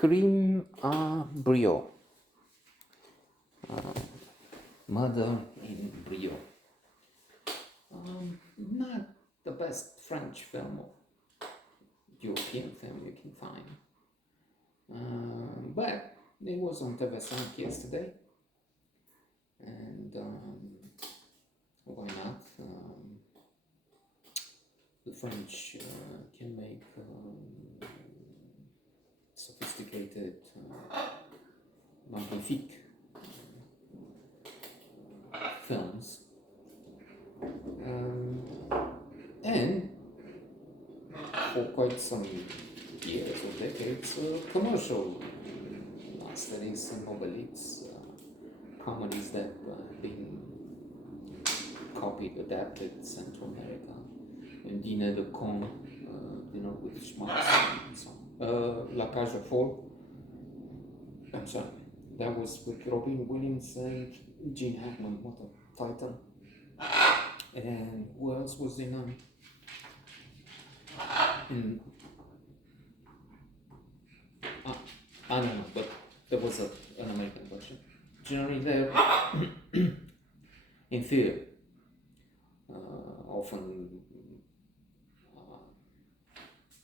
Crime à Brio. Murder in Brio. Not the best French film or European film you can find. But it was on TV5 yesterday. And why not? The French can make sophisticated, magnifique films. And for quite some years or decades, commercial series and novels, comedies that have been copied, adapted, sent to America. And Dîner de Con, dinner with Schmucks and so on. La Cage aux Folles, I'm sorry, that was with Robin Williams and Gene Hackman, what a title. And who else was in I don't know, but there was an American version. Generally, they're in theater, often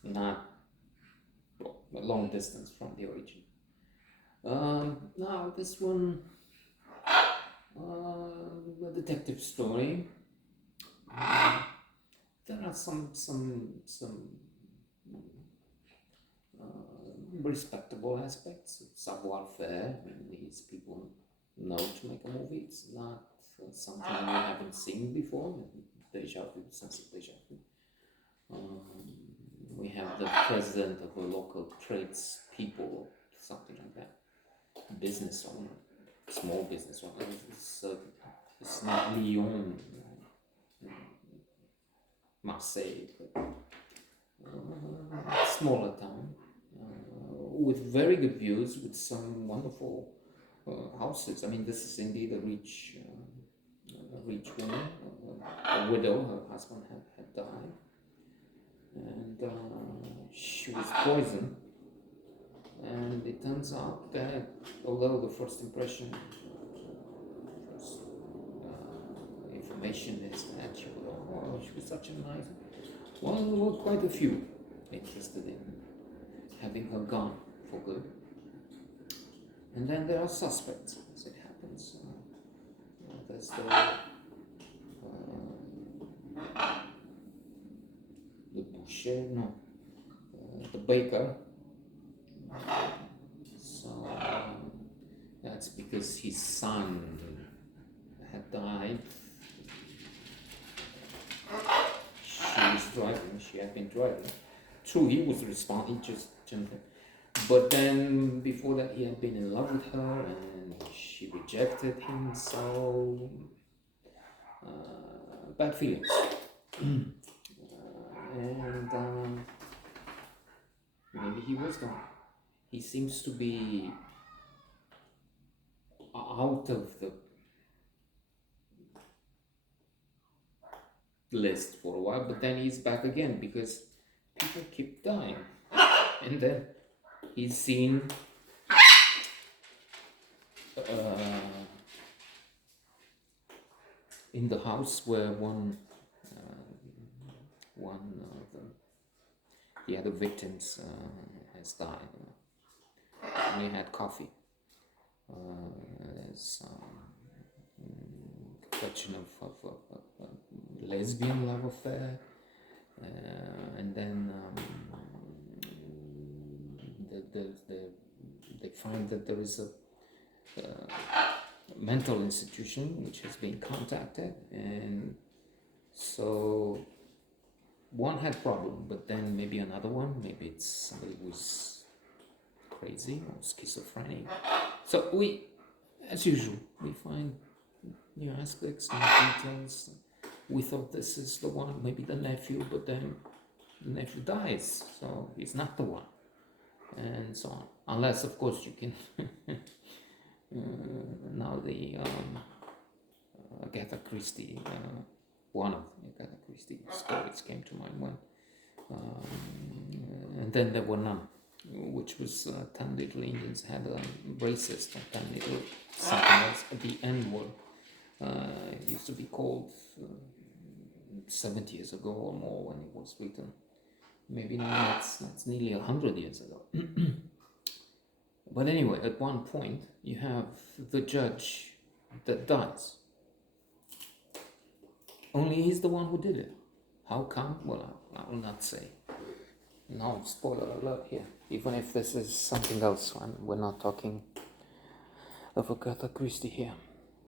not a long distance from the origin. Now this one, a detective story. There are some respectable aspects, savoir-faire. These people know to make a movie. It's not something we haven't seen before. Deja vu, sense of deja vu. We have the president of a local trades people, something like that. Business owner, small business owner. It's not Lyon, Marseille, but smaller town. With very good views, with some wonderful houses. I mean, this is indeed a rich woman, a widow. Her husband had died, and she was poisoned. And it turns out that, although the first impression, information is that she was such a nice. Well, there were quite a few interested in having her gone for good. And then there are suspects, as it happens. There's the butcher, no, the baker. So that's because his son had died. She had been driving. True, he was responsible, he just jumped in. But then before that, he had been in love with her and she rejected him, so bad feelings. And maybe he was gone. He seems to be out of the list for a while, but then he's back again because people keep dying. And then he's seen in the house where one of the other victims has died. And we had coffee. There's question of lesbian love affair, and then they find that there is a mental institution which has been contacted, and so one had problem, but then maybe another one, maybe it's somebody who's crazy or schizophrenic. So we, as usual, we find new aspects, new details. We thought this is the one, maybe the nephew, but then the nephew dies, so he's not the one, and so on. Unless, of course, you can. Now the Agatha Christie, one of Agatha Christie stories came to mind when, and then there were none. which was 10 little Indians had racist, and 10 little something else at the end were. It used to be called 70 years ago or more when it was written. Maybe now that's nearly 100 years ago. But anyway, at one point, you have the judge that dies. Only he's the one who did it. How come? Well, I will not say. No, spoiler alert here. Even if this is something else, we're not talking of Agatha Christie here.